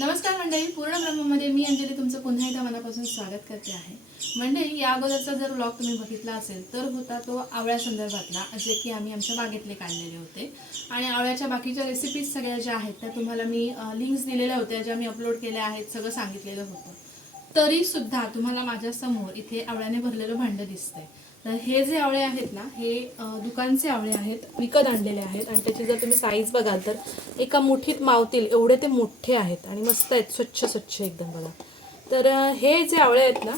नमस्कार मंडळी पूर्ण ब्रह्ममध्ये मी अंजली तुमचं पुन्हा एकदा मनापासून स्वागत करते आहे. मंडळी या अगोदरचा जर ब्लॉग तुम्ही बघितला असेल तर होता तो आवळ्या संदर्भातला जे की आम्ही आमच्या बागेतले काढलेले होते. आणि आवळ्याच्या बाकीच्या रेसिपीज सगळ्या ज्या आहेत त्या तुम्हाला मी लिंक्स दिलेल्या होत्या ज्या मी अपलोड केल्या आहेत सगळं सांगितलेलं होतं. तरी सुद्धा तुम्हाला माझ्यासमोर इथे आवळ्याने भरलेलं भांडं दिसतंय. तर हे जे आवळे आहेत ना हे दुकानचे आवळे आहेत विकत आणलेले आहेत. आणि त्याची जर तुम्ही साईज बघाल तर एका मुठीत मावतील एवढे ते मोठे आहेत आणि मस्त आहेत स्वच्छ स्वच्छ एकदम बघा. तर हे जे आवळे आहेत ना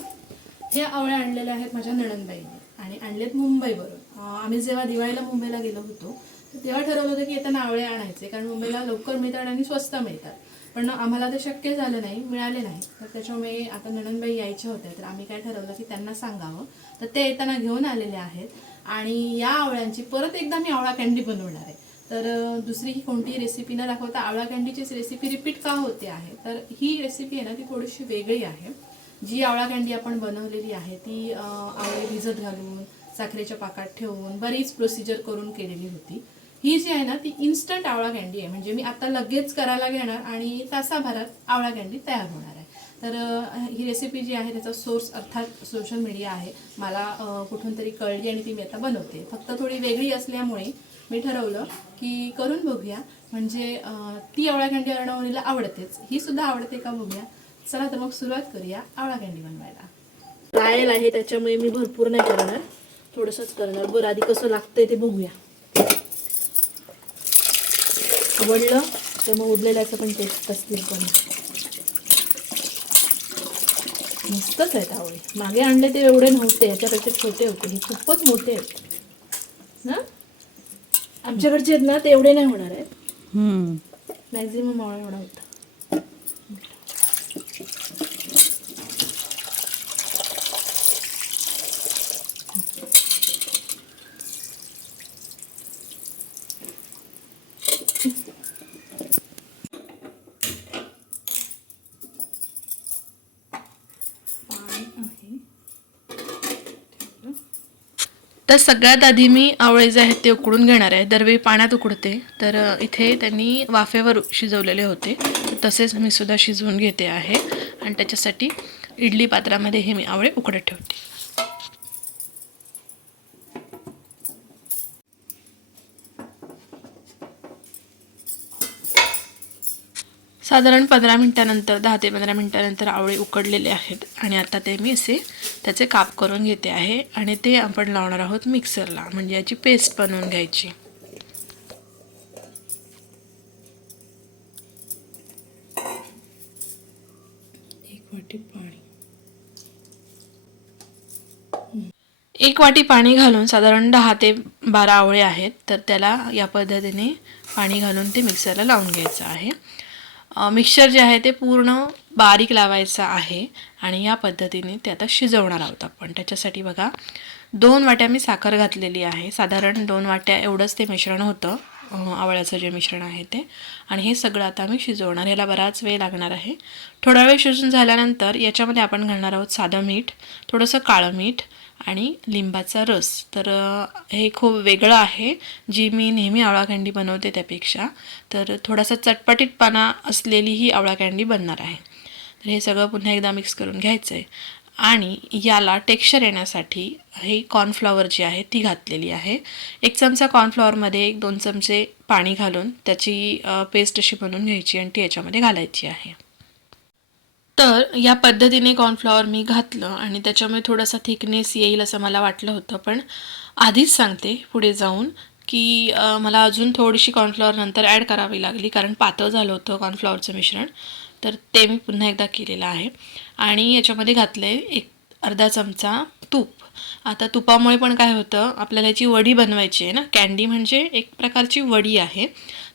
हे आवळे आणलेले आहेत माझ्या नणंदबाईने. आणि आणलेत मुंबईवरून. आम्ही जेव्हा दिवाळीला मुंबईला गेलो होतो तेव्हा ठरवलं होतं की येताना आवळे आणायचे कारण मुंबईला लवकर मिळतात आणि स्वस्त मिळतात. पण आम्हाला ते शक्य झालं नाही मिळाले नाही. तर त्याच्यामुळे आता नणनबाई यायच्या होत्या तर आम्ही काय ठरवलं की त्यांना सांगावं. तर ते येताना घेऊन आलेले आहेत. आणि या आवळ्यांची परत एकदा मी आवळा कँडी बनवणार आहे. तर दुसरी ही कोणतीही रेसिपी न दाखवता आवळा कँडीचीच रेसिपी रिपीट का होते आहे? तर ही रेसिपी आहे ना ती थोडीशी वेगळी आहे. जी आवळा कँडी आपण बनवलेली आहे ती आवळे भिजत घालून साखरेच्या पाकात ठेवून बरीच प्रोसिजर करून केलेली होती. ही जी आहे ना ती इन्स्टंट आवळा कँडी आहे. म्हणजे मी आता लगेच करायला घेणार आणि तासाभरात आवळा कँडी तयार होणार आहे. तर ही रेसिपी जी आहे त्याचा सोर्स अर्थात सोशल मीडिया आहे. मला कुठून तरी कळली आणि ती मी आता बनवते. फक्त थोडी वेगळी असल्यामुळे मी ठरवलं की करून बघूया. म्हणजे ती आवळा कँडी अर्णवणीला आवडतेच. ही सुद्धा आवडते का बघूया. चला तर मग सुरुवात करूया आवळा कँडी बनवायला. ट्रायल आहे त्याच्यामुळे मी भरपूर नाही करणार. थोडंसंच करणार. बरं आधी कसं लागतंय ते बघूया. आवडलं तर मग उरलेल्याचं पण टेस्ट असतील पण. मस्तच आहेत आवळे. मागे आणले ते एवढे नव्हते याच्यापेक्षा छोटे होते. हे खूपच मोठे आहेत. ना? आमच्याकडचे आहेत ना ते एवढे नाही होणार आहेत. मॅक्झिमम आवळा एवढा होता पाणी आहे तर सगळ्यात आधी मी आवळे जे आहेत ते उकडून घेणार आहे. दरवेळी पाण्यात उकडते. तर इथे त्यांनी वाफेवर शिजवलेले होते. तसेच मी सुद्धा शिजवून घेते आहे. आणि त्याच्यासाठी इडली पात्रामध्ये हे मी आवळे उकडत ठेवते. साधारण पंधरा मिनटानंतर दहा ते पंधरा मिनटानंतर आवळे उकडलेले आहेत. आणि आता ते मी असे त्याचे काप करून घेते आहे आणि ते आपण लावणार आहोत मिक्सरला. म्हणजे याची पेस्ट बनवून घ्यायची. एक वाटी पाणी. एक वाटी पाणी घालून साधारण दहा ते बारा आवळे आहेत. तर त्याला या पद्धतीने पाणी घालून ते मिक्सरला लावून घ्यायचं आहे. मिक्सर जे आहे ते पूर्ण बारीक लावायचं आहे आणि या पद्धतीने ते आता शिजवणार आहोत आपण. त्याच्यासाठी बघा दोन वाट्या मी साखर घातलेली आहे. साधारण दोन वाट्या एवढंच ते मिश्रण होतं. आवळ्याचं जे मिश्रण आहे ते. आणि हे सगळं आता मी शिजवणार. ह्याला बराच वेळ लागणार आहे. थोडा वेळ शिजून झाल्यानंतर याच्यामध्ये आपण घालणार आहोत साधं मीठ थोडंसं काळं मीठ आणि लिंबाचा रस. तर हे खूप वेगळं आहे. जी मी नेहमी आवळा कँडी बनवते त्यापेक्षा. तर थोडासा चटपटीतपणा असलेली ही आवळा कँडी बनणार आहे. तर हे सगळं पुन्हा एकदा मिक्स करून घ्यायचं आहे आणि याला टेक्स्चर येण्यासाठी हे कॉर्नफ्लॉवर जी आहे ती घातलेली आहे. एक चमचा कॉर्नफ्लॉवरमध्ये एक दोन चमचे पाणी घालून त्याची पेस्ट अशी बनवून घ्यायची आणि ती याच्यामध्ये घालायची आहे. तर या पद्धतीने कॉर्नफ्लॉवर मी घातलं आणि त्याच्यामुळे थोडासा थिकनेस येईल असं मला वाटलं होतं. पण आधीच सांगते पुढे जाऊन की मला अजून थोडीशी कॉर्नफ्लॉवर नंतर ॲड करावी लागली कारण पातळ झालं होतं कॉर्नफ्लॉवरचं मिश्रण. तर ते मी पुन्हा एकदा केलेलं आहे. आणि याच्यामध्ये घातलं आहे एक अर्धा चमचा तूप. आता तुपामुळे पण काय होतं आपल्याला याची वडी बनवायची आहे ना. कँडी म्हणजे एक प्रकारची वडी आहे.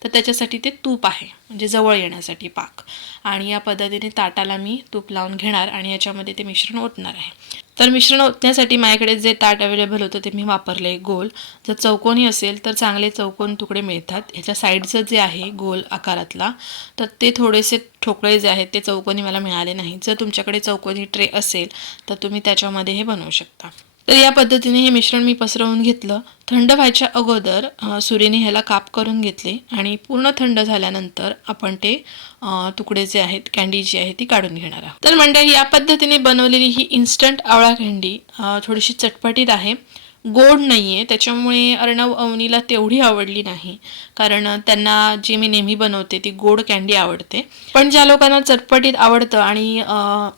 तर त्याच्यासाठी ते तूप आहे म्हणजे जवळ येण्यासाठी पाक. आणि या पद्धतीने ताटाला मी तूप लावून घेणार आणि याच्यामध्ये ते मिश्रण ओतणार आहे. तर मिश्रण ओतण्यासाठी माझ्याकडे जे ताट अवेलेबल होतं ते मी वापरले गोल. जर चौकोनी असेल तर चांगले चौकोन तुकडे मिळतात. ह्याच्या साईडचं जे आहे गोल आकारातला तर ते थोडेसे ठोकळे जे आहेत ते चौकोनी मला मिळाले नाही जर तुमच्याकडे चौकोनी ट्रे असेल तर तुम्ही त्याच्यामध्ये हे बनवू शकता. तर या पद्धतीने हे मिश्रण मी पसरवून घेतलं. थंड व्हायच्या अगोदर सुरीने ह्याला काप करून घेतले आणि पूर्ण थंड झाल्यानंतर आपण ते तुकडे जे आहेत कॅन्डी जी आहे ती काढून घेणार आहोत. तर मंडळी या पद्धतीने बनवलेली ही इन्स्टंट आवळा कॅन्डी थोडीशी चटपटीत आहे. गोड नाही आहे त्याच्यामुळे अर्णव अवनीला तेवढी आवडली नाही. कारण त्यांना जी मी नेहमी बनवते ती गोड कॅन्डी आवडते. पण ज्या लोकांना चटपटीत आवडतं आणि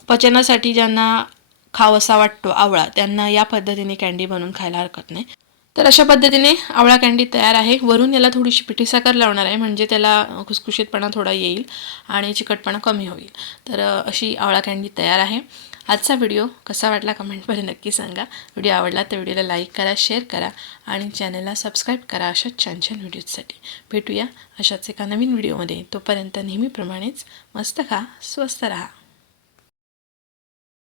पचनासाठी ज्यांना खावंसा वाटतो आवळा. त्यांना या पद्धतीने कॅन्डी बनवून खायला हरकत नाही. तर अशा पद्धतीने आवळा कॅन्डी तयार आहे. वरून याला थोडीशी पिठी साखर लावणार आहे. म्हणजे त्याला खुसखुशीतपणा थोडा येईल आणि चिकटपणा कमी होईल. तर अशी आवळा कॅन्डी तयार आहे. आजचा व्हिडिओ कसा वाटला कमेंटमध्ये नक्की सांगा. व्हिडिओ आवडला तर व्हिडिओला लाईक करा शेअर करा आणि चॅनलला सबस्क्राईब करा अशा छान छान व्हिडिओजसाठी भेटूया अशाच एका नवीन व्हिडिओमध्ये तोपर्यंत नेहमीप्रमाणेच मस्त खा स्वस्त राहा.